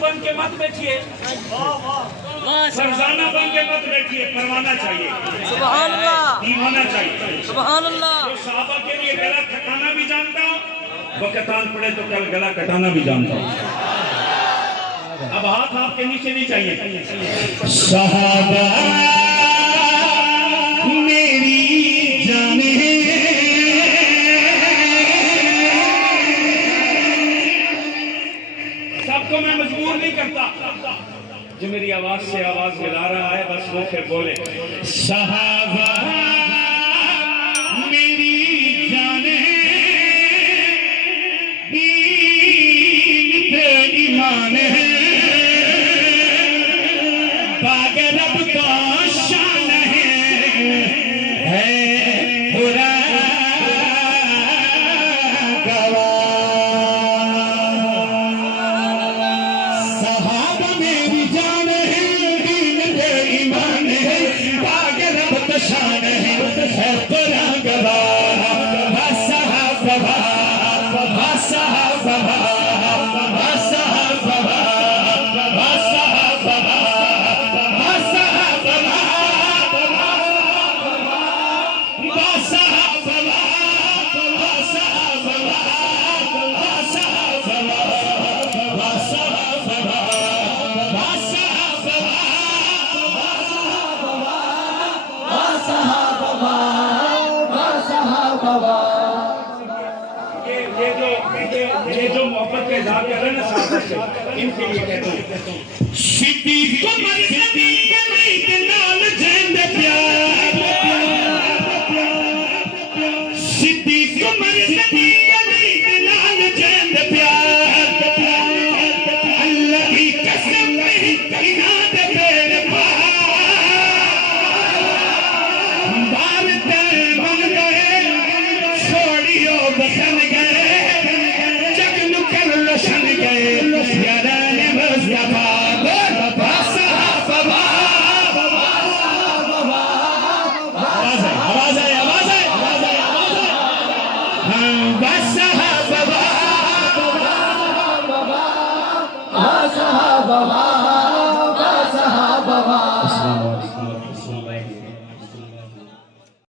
बन के मत बैठिए, फरजाना बन के मत बैठिए, करवाना चाहिए, सुभान अल्लाह, दीवाना चाहिए। सुभान अल्लाह। तो साहबा के लिए गला खटाना भी जानता हूँ, बकतान पड़े तो कल गला कटाना भी जानता हूँ। अब हाथ आपके नीचे नहीं चाहिए। साहबा मेरी जाने, सबको मैं मजबूर नहीं करता, जो मेरी आवाज से आवाज मिला रहा है बस वो फिर बोले। साहबा मेरी जाने, दीन पे ईमान है, बागरब का शान है पूरा गवाह। साहबा मेरी जान है, दीन पे ईमान है, बागरब का शान है पूरा गवाह। साहबा साहबा ये जो मोहब्बत के इज़हार कर रहे हैं ना साहबा से, इनके लिए कहता हूँ सिद्दीक़ उमर सदीक़ के नाल जैंद प्यार, सिद्दीक़ उमर सदीक़ के नाल जैंद प्यार, अल्लाह की कसम इना दे तेरे बार